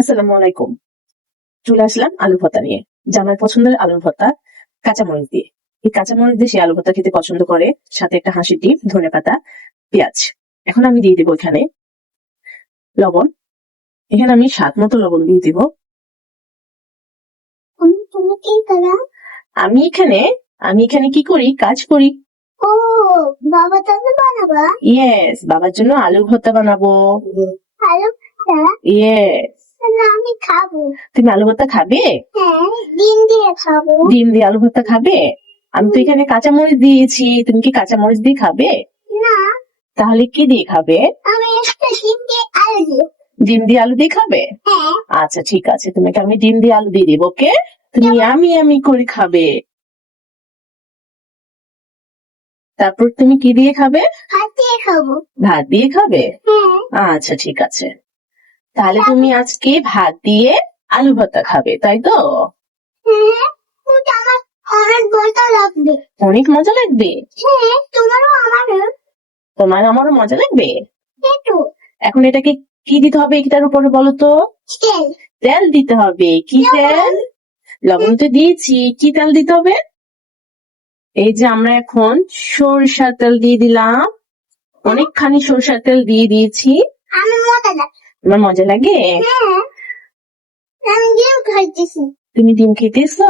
আসসালামু আলাইকুম। চলে আসলাম আলু ভর্তা নিয়ে। যা আমার পছন্দের আলুর ভর্তা, কাঁচামরিচ দিয়ে। এই কাঁচামরিচ দিয়ে সে আলু ভর্তা খেতে পছন্দ করে, সাথে একটা হাঁসের ডিম, ধনেপাতা, পেঁয়াজ। এখন আমি দিয়ে দেবো এখানে লবণ। এখানে আমি স্বাদ মতো লবণ দিয়ে দিব। তুমি কি করো? আমি এখানে কি করি, কাজ করি। ও, বাবা তাহলে বানাবা? ইয়েস, বাবার জন্য আলুর ভর্তা বানাবো। আলু ভর্তা? ইয়েস। তাহলে আমি খাবো। তুমি আলু ভর্তা খাবে? হ্যাঁ, ডিম দিয়ে খাবো। ডিম দিয়ে আলু ভর্তা খাবে? আমি তো এখানে কাঁচামরিচ দিয়েছি, তুমি কি কাঁচামরিচ দিয়ে খাবে? না, তাহলে কি দিয়ে খাবে? আমি একটা ডিম দিয়ে আলু দিয়ে। ডিম দিয়ে আলু দিয়ে খাবে? হ্যাঁ। আচ্ছা ঠিক আছে, তোমাকে আমি ডিম দিয়ে আলু দিয়ে দিব, ওকে? তুমি আমি করে খাবে। তারপর তুমি কি দিয়ে খাবে? ভাত দিয়ে খাবো। ভাত দিয়ে খাবে? হ্যাঁ। আচ্ছা ঠিক আছে, তাহলে তুমি আজকে ভাত দিয়ে আলু ভর্তা খাবে, তাই তো? হ্যাঁ, ওটা আমার অনেক মজা লাগবে। অনেক মজা লাগবে? হ্যাঁ, তোমারও আমারও। আমারও মজা লাগবে। একটু এখন এটাকে কি দিতে হবে এটার উপরে বলো তো? তেল। তেল দিতে হবে। কি তেল? লবণ তো দিয়েছি, কি তেল দিতে হবে? এই যে আমরা এখন সরিষার তেল দিয়ে দিলাম, অনেকখানি সরিষার তেল দিয়ে দিয়েছি। আমার মজা লাগে। তোমার মজা লাগে? হ্যাঁ, আমি ডিম খাইতেছি। তুমি ডিম খেতেছো?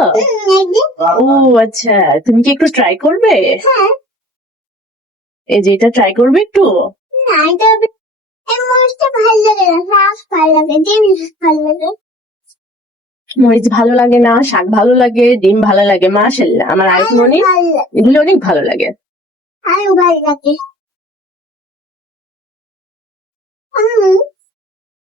একদিন। ও আচ্ছা, তুমি কি একটু ট্রাই করবে? হ্যাঁ। এই যে এটা ট্রাই করবে একটু? না, এটা এই মরিচটা ভালো লাগে না, শাক ভালো লাগে, ডিম ভালো লাগে। মরিচ ভালো লাগে না, শাক ভালো লাগে, ডিম ভালো লাগে। মাশাআল্লাহ, আমার আরেক আলু মনি ভালো লাগে। এগুলো অনেক ভালো লাগে। আলু ভালো লাগে।